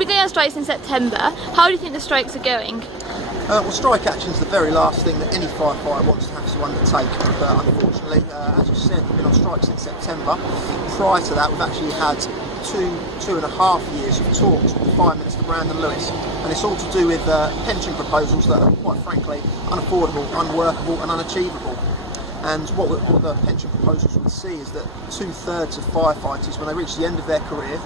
be going on strikes in September. How do you think the strikes are going? Well, strike action is the very last thing that any firefighter wants to have to undertake. But unfortunately, as you said, we've been on strike since September. Prior to that, we've actually had two and a half years of talks with the Fire Minister Brandon Lewis, and it's all to do with pension proposals that are, quite frankly, unaffordable, unworkable and unachievable. And what the pension proposals would see is that 2/3 of firefighters, when they reach the end of their career,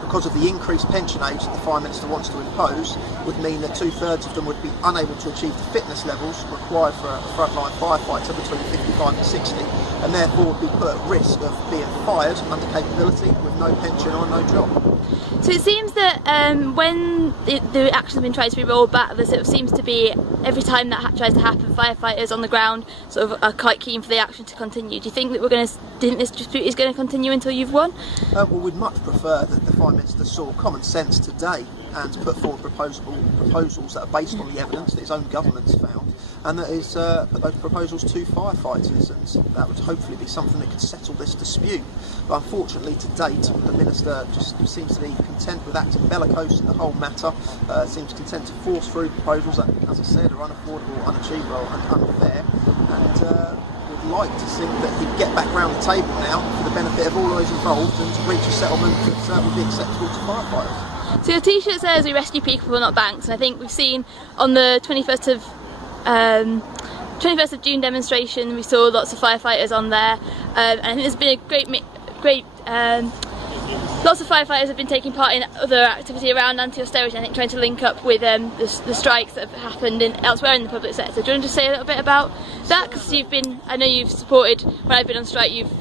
because of the increased pension age that the Fire Minister wants to impose, would mean that 2/3 of them would be unable to achieve the fitness levels required for a frontline firefighter between 55 and 60, and therefore would be put at risk of being fired under capability with no pension or no job. So it seems that when the action has been tried to be rolled back, there sort of seems to be, every time that tries to happen, firefighters on the ground sort of are quite keen for the action to continue. Do you think that this dispute is going to continue until you've won? Well, we'd much prefer that the Fire Minister saw common sense today and put forward proposals that are based on the evidence that his own government's found, and that is put those proposals to firefighters, and that would hopefully be something that could settle this dispute. But unfortunately, to date, the Minister just seems to be content with acting bellicose in the whole matter, seems content to force through proposals that, as I said, are unaffordable, unachievable and unfair, and would like to think that he'd get back round the table now for the benefit of all those involved and to reach a settlement that would be acceptable to firefighters. So your t-shirt says "We rescue people, not banks," and I think we've seen on the 21st of June demonstration, we saw lots of firefighters on there, and I think there's been a lots of firefighters have been taking part in other activity around anti-austerity, I think trying to link up with the strikes that have happened elsewhere in the public sector. Do you want to just say a little bit about that? Because I know you've supported, when I've been on strike, you've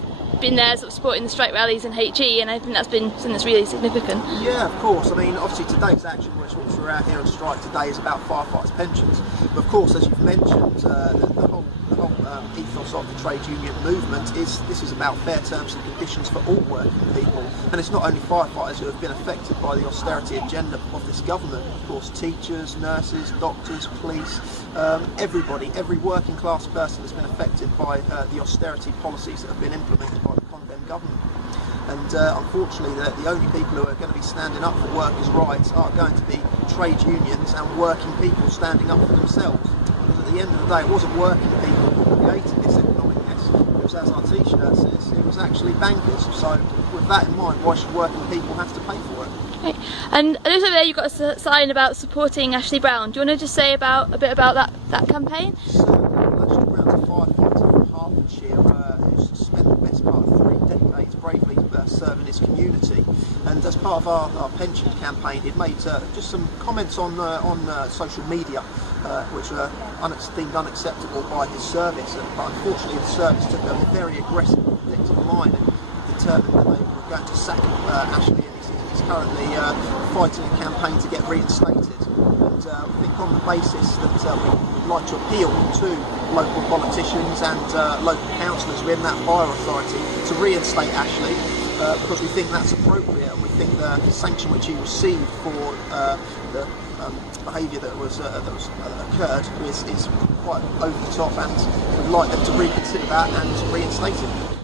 been there sort of supporting the strike rallies in HE, and I think that's been something that's really significant. Yeah, of course. I mean, obviously today's action, which we're out here on strike today, is about firefighters' pensions. But of course, as you've mentioned, the whole ethos of the trade union movement is about fair terms and conditions for all working people. And it's not only firefighters who have been affected by the austerity agenda of this government. Of course, teachers, nurses, doctors, police, everybody, every working class person has been affected by the austerity policies that have been implemented by the condemned government. And unfortunately, the only people who are going to be standing up for workers' rights are going to be trade unions and working people standing up for themselves. Because at the end of the day, it wasn't working people who created this economic mess. It was, as our t-shirt says, it was actually bankers. So with that in mind, why should working people have to pay for it? Right. And I know over there you've got a sign about supporting Ashley Brown. Do you want to just say a bit about that campaign? So, Ashley Brown's a firefighter from Hertfordshire who's spent the best part of 3 decades bravely serving his community. And as part of our pension campaign, he'd made just some comments on social media, which were deemed unacceptable by his service. But unfortunately, the service took a very aggressive, predictive line and determined that they were going to sack Ashley. He's currently fighting a campaign to get reinstated, and I think on the basis that we would like to appeal to local politicians and local councillors within that fire authority to reinstate Ashley, because we think that's appropriate, and we think the sanction which he received for the behaviour that occurred is quite over the top, and we'd like them to reconsider that and reinstate him.